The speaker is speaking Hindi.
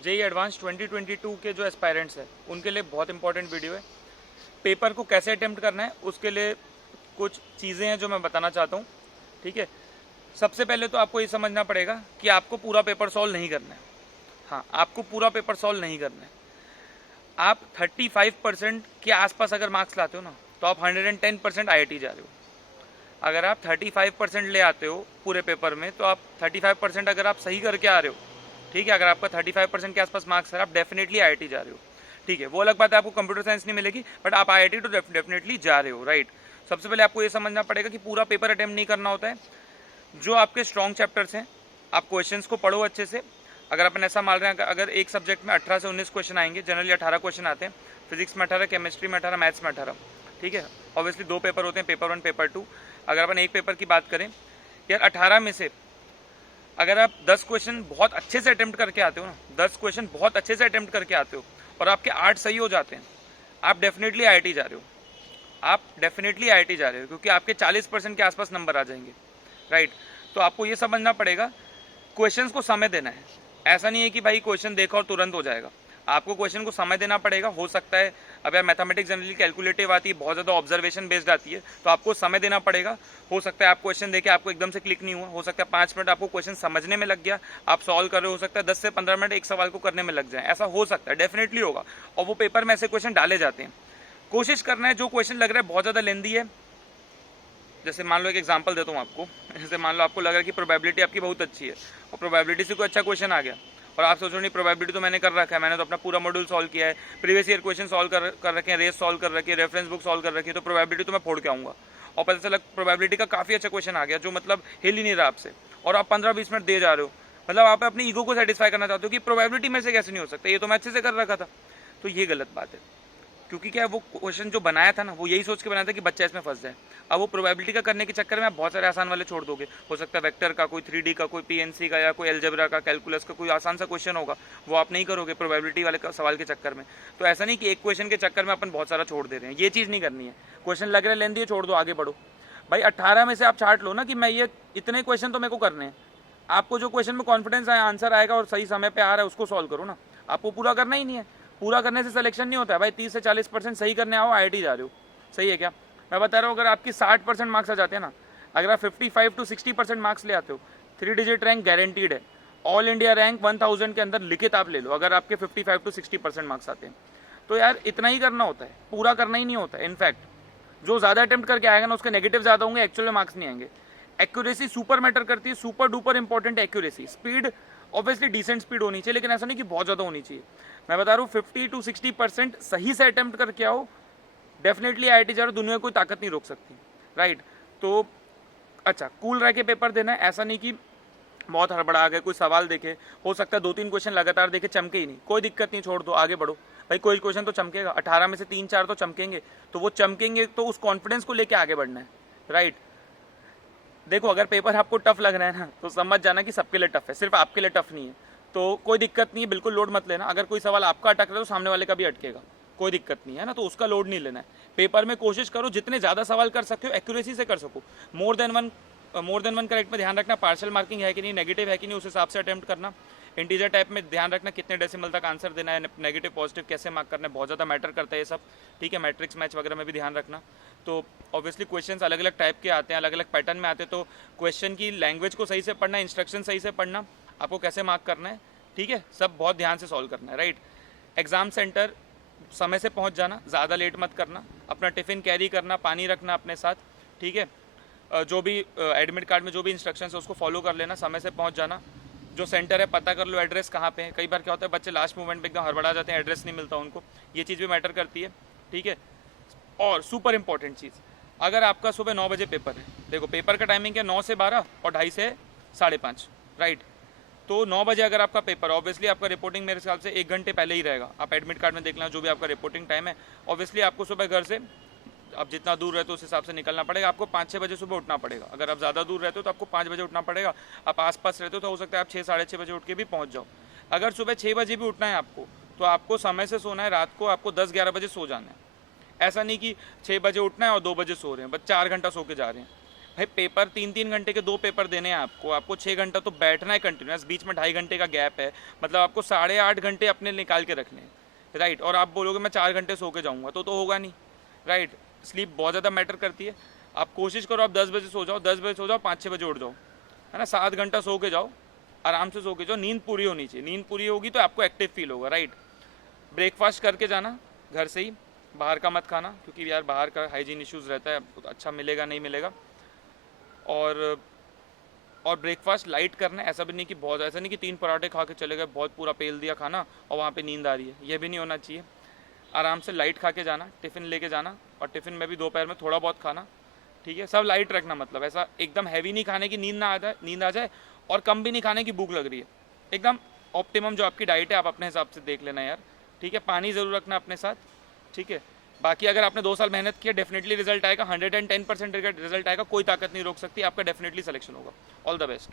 जेई एडवांस 2022 के जो एस्पायरेंट्स हैं उनके लिए बहुत इंपॉर्टेंट वीडियो है। पेपर को कैसे अटेम्प्ट करना है उसके लिए कुछ चीज़ें हैं जो मैं बताना चाहता हूँ। ठीक है, सबसे पहले तो आपको ये समझना पड़ेगा कि आपको पूरा पेपर सॉल्व नहीं करना है। हाँ, आपको पूरा पेपर सॉल्व नहीं करना है। आप 35% के आसपास अगर मार्क्स लाते हो ना तो आप 110% IIT जा रहे हो। अगर आप 35% ले आते हो पूरे पेपर में तो आप 35% अगर आप सही करके आ रहे हो, ठीक है, अगर आपका 35% के आसपास मार्क्स है आप डेफिनेटली IIT जा रहे हो। ठीक है, वो अलग बात है आपको कंप्यूटर साइंस नहीं मिलेगी, बट आप IIT तो डेफिनेटली जा रहे हो, राइट। सबसे पहले आपको ये समझना पड़ेगा कि पूरा पेपर अटेम्प्ट नहीं करना होता है। जो आपके स्ट्रॉन्ग चैप्टर्स हैं आप क्वेश्चंस को पढ़ो अच्छे से। अगर अपन ऐसा मान रहे हैं अगर एक सब्जेक्ट में 18 से 19 क्वेश्चन आएंगे, जनरली 18 क्वेश्चन आते हैं, फिजिक्स में 18, केमिस्ट्री में 18, मैथ्स में 18, ठीक है। ऑब्वियसली 2 पेपर होते हैं, पेपर 1 पेपर 2। अगर अपन एक पेपर की बात करें यार 18 में से अगर आप 10 क्वेश्चन बहुत अच्छे से अटेम्प्ट करके आते हो ना, 10 क्वेश्चन बहुत अच्छे से अटेम्प्ट करके आते हो और आपके 8 सही हो जाते हैं, आप डेफिनेटली IIT जा रहे हो। आप डेफिनेटली IIT जा रहे हो क्योंकि आपके 40% के आसपास नंबर आ जाएंगे, राइट। तो आपको ये समझना पड़ेगा क्वेश्चंस को समय देना है। ऐसा नहीं है कि भाई क्वेश्चन देखा और तुरंत हो जाएगा, आपको क्वेश्चन को समय देना पड़ेगा। हो सकता है अब यार मैथमेटिक्स जनरली कैलकुलेटिव आती है, बहुत ज़्यादा ऑब्जर्वेशन बेस्ड आती है, तो आपको समय देना पड़ेगा। हो सकता है आप क्वेश्चन देके आपको एकदम से क्लिक नहीं हुआ, हो सकता है 5 मिनट आपको क्वेश्चन समझने में लग गया, आप सॉल्व कर रहे हो, सकता है 10 से 15 मिनट एक सवाल को करने में लग जाए, ऐसा हो सकता है, डेफिनेटली होगा। और वो पेपर में ऐसे क्वेश्चन डाले जाते हैं। कोशिश करना है जो क्वेश्चन लग रहा है बहुत ज़्यादा लेंदी है, जैसे मान लो एक एग्जांपल देता हूँ आपको, जैसे मान लो आपको लग रहा है कि प्रोबेबिलिटी आपकी बहुत अच्छी है और प्रोबेबिलिटी से कोई अच्छा क्वेश्चन आ गया और आप सोचो नहीं प्रोबेबिलिटी तो मैंने कर रखा है, मैंने तो अपना पूरा मॉड्यूल सॉल्व किया है, प्रीवियस ईयर क्वेश्चन सॉल्व कर रखे हैं, रेस सॉल्व कर रखी है, रेफरेंस बुक सॉल्व कर रखी है, तो प्रोबेबिलिटी तो मैं फोड़ के आऊँगा। और पता चला प्रोबेबिलिटी का काफ़ी अच्छा क्वेश्चन आ गया जो मतलब हिल ही नहीं रहा आपसे, और आप 15-20 मिनट दे जा रहे हो, मतलब आप अपनी ईगो को सेटिस्फाई करना चाहते हो कि प्रोबेबिलिटी में से कैसे नहीं हो सकता, ये तो मैं अच्छे से कर रखा था। तो ये गलत बात है, क्योंकि क्या है वो क्वेश्चन जो बनाया था ना वो यही सोच के बनाया था कि बच्चा इसमें फंस जाए। अब वो प्रोबेबिलिटी का करने के चक्कर में आप बहुत सारे आसान वाले छोड़ दोगे। हो सकता है वेक्टर का, कोई 3D का, कोई PNC का, या कोई अलजेब्रा का, कैलकुलस का कोई आसान सा क्वेश्चन होगा, वो आप नहीं करोगे प्रोबेबिलिटी वाले सवाल के चक्कर में। तो ऐसा नहीं कि एक क्वेश्चन के चक्कर में अपन बहुत सारा छोड़ दे रहे हैं, ये चीज़ नहीं करनी है। क्वेश्चन लग रहा है लेंदी है, छोड़ दो, आगे बढ़ो। भाई 18 में से आप छाट लो ना कि मैं ये इतने क्वेश्चन तो मेरे को करने हैं। आपको जो क्वेश्चन में कॉन्फिडेंस आया, आंसर आएगा और सही समय पे आ रहा है, उसको सॉल्व करो ना। आपको पूरा करना ही नहीं है, पूरा करने से सिलेक्शन नहीं होता है भाई। 30 से 40% सही करने आओ, IIT जा रहे हो, सही है क्या? मैं बता रहा हूँ, अगर आपकी 60% मार्क्स आ जाते हैं ना, अगर आप 55 to 60% मार्क्स ले आते हो, 3 डिजिट रैंक गारंटीड है। ऑल इंडिया रैंक 1000 के अंदर लिखित आप ले लो, अगर आपके 55 to 60% मार्क्स आते हैं तो यार इतना ही करना होता है, पूरा करना ही नहीं होता है। इनफैक्ट जो ज़्यादा अटेम्प्ट करके आएगा ना उसके नेगेटिव ज़्यादा होंगे, एक्चुअल में मार्क्स नहीं आएंगे। एक्यूरेसी सुपर मैटर करती है, super duper important accuracy. Speed obviously decent speed होनी चाहिए, लेकिन ऐसा नहीं कि बहुत ज़्यादा होनी चाहिए। मैं बता रहा हूँ 50 to 60% सही से अटेम्प्ट करके आओ, डेफिनेटली IIT जा रहे हो, दुनिया कोई ताकत नहीं रोक सकती, राइट। तो अच्छा, कूल रह के पेपर देना है, ऐसा नहीं कि बहुत हड़बड़ा आ गए, कोई सवाल देखे, हो सकता है 2-3 क्वेश्चन लगातार देखे, चमके ही नहीं, कोई दिक्कत नहीं, छोड़ दो, आगे बढ़ो। भाई कोई क्वेश्चन तो चमकेगा, 18 में से 3-4 तो चमकेंगे, तो वो चमकेंगे तो उस कॉन्फिडेंस को लेके आगे बढ़ना है, राइट। देखो अगर पेपर आपको टफ लग रहा है ना तो समझ जाना कि सबके लिए टफ है, सिर्फ आपके लिए टफ नहीं है। तो कोई दिक्कत नहीं है, बिल्कुल लोड मत लेना। अगर कोई सवाल आपका अटक रहा है तो सामने वाले का भी अटकेगा, कोई दिक्कत नहीं है ना, तो उसका लोड नहीं लेना है। पेपर में कोशिश करो जितने ज़्यादा सवाल कर सकते हो एक्यूरेसी से कर सको। मोर देन वन करेक्ट में ध्यान रखना, पार्शियल मार्किंग है कि नहीं, नेगेटिव है कि नहीं, उस हिसाब से अटेम्प्ट करना। इंटीजर टाइप में ध्यान रखना कितने डेसिमल तक आंसर देना है, नेगेटिव पॉजिटिव कैसे मार्क करना है, बहुत ज़्यादा मैटर करता है ये सब, ठीक है। मैट्रिक्स मैच वगैरह में भी ध्यान रखना। तो ऑब्वियसली क्वेश्चंस अलग अलग टाइप के आते हैं, अलग अलग पैटर्न में आते हैं, तो क्वेश्चन की लैंग्वेज को सही से पढ़ना, इंस्ट्रक्शन सही से पढ़ना, आपको कैसे मार्क करना है, ठीक है, सब बहुत ध्यान से सॉल्व करना है, राइट। एग्जाम सेंटर समय से पहुंच जाना, ज़्यादा लेट मत करना, अपना टिफ़िन कैरी करना, पानी रखना अपने साथ, ठीक है। जो भी एडमिट कार्ड में जो भी इंस्ट्रक्शंस है उसको फॉलो कर लेना, समय से पहुंच जाना। जो सेंटर है पता कर लो एड्रेस कहाँ पे है, कई बार क्या होता है बच्चे लास्ट मोमेंट में एकदम हड़बड़ा जाते हैं, एड्रेस नहीं मिलता उनको, ये चीज़ भी मैटर करती है, ठीक है। और सुपर इंपॉर्टेंट चीज़, अगर आपका सुबह 9 बजे पेपर है, देखो पेपर का टाइमिंग है 9 से 12 और 2:30 से 5:30, राइट। तो 9 बजे अगर आपका पेपर, ऑब्वियसली आपका रिपोर्टिंग मेरे हिसाब से 1 घंटे पहले ही रहेगा, आप एडमिट कार्ड में देख लेना जो भी आपका रिपोर्टिंग टाइम है। ऑब्वियसली आपको सुबह घर से, अब जितना दूर रहते हो उस हिसाब से निकलना पड़ेगा, आपको 5-6 बजे सुबह उठना पड़ेगा। अगर आप ज़्यादा दूर रहते हो तो आपको 5 बजे उठना पड़ेगा, आप आसपास रहते हो तो हो सकता है आप 6-6:30 बजे उठ के भी पहुँच जाओ। अगर सुबह 6 बजे भी उठना है आपको तो आपको समय से सोना है, रात को आपको 10-11 बजे सो जाना है। ऐसा नहीं कि 6 बजे उठना है और 2 बजे सो रहे हैं, बस 4 घंटा सो के जा रहे हैं। भाई पेपर 3-3 घंटे के 2 पेपर देने हैं आपको 6 घंटा तो बैठना है कंटिन्यूस, बीच में 2.5 घंटे का गैप है, मतलब आपको 8.5 घंटे अपने निकाल के रखने हैं, राइट। और आप बोलोगे मैं 4 घंटे सो के जाऊँगा तो होगा नहीं, राइट। स्लीप बहुत ज़्यादा मैटर करती है। आप कोशिश करो आप 10 बजे सो जाओ, 10 बजे सो जाओ, 5-6 बजे उठ जाओ, है ना। 7 घंटा सो के जाओ, आराम से सो के जाओ, नींद पूरी होनी चाहिए। नींद पूरी होगी तो आपको एक्टिव फील होगा, राइट। ब्रेकफास्ट करके जाना घर से ही, बाहर का मत खाना, क्योंकि यार बाहर का हाइजीन इश्यूज़ रहता है, अच्छा मिलेगा नहीं मिलेगा। और ब्रेकफास्ट लाइट करना है, ऐसा भी नहीं कि बहुत, ऐसा नहीं कि 3 पराठे खा के चले गए, बहुत पूरा पेल दिया खाना और वहाँ पे नींद आ रही है, ये भी नहीं होना चाहिए। आराम से लाइट खा के जाना, टिफ़िन लेके जाना, और टिफ़िन में भी दोपहर में थोड़ा बहुत खाना, ठीक है। सब लाइट रखना, मतलब ऐसा एकदम हैवी नहीं खाने की नींद आ जाए, और कम भी नहीं खाने की भूख लग रही है, एकदम ऑप्टिमम जो आपकी डाइट है आप अपने हिसाब से देख लेना यार, ठीक है। पानी ज़रूर रखना अपने साथ, ठीक है। बाकी अगर आपने 2 साल मेहनत किया, डेफिनेटली रिजल्ट आएगा, 110% रिजल्ट आएगा, कोई ताकत नहीं रोक सकती, आपका डेफिनेटली सिलेक्शन होगा। All the best.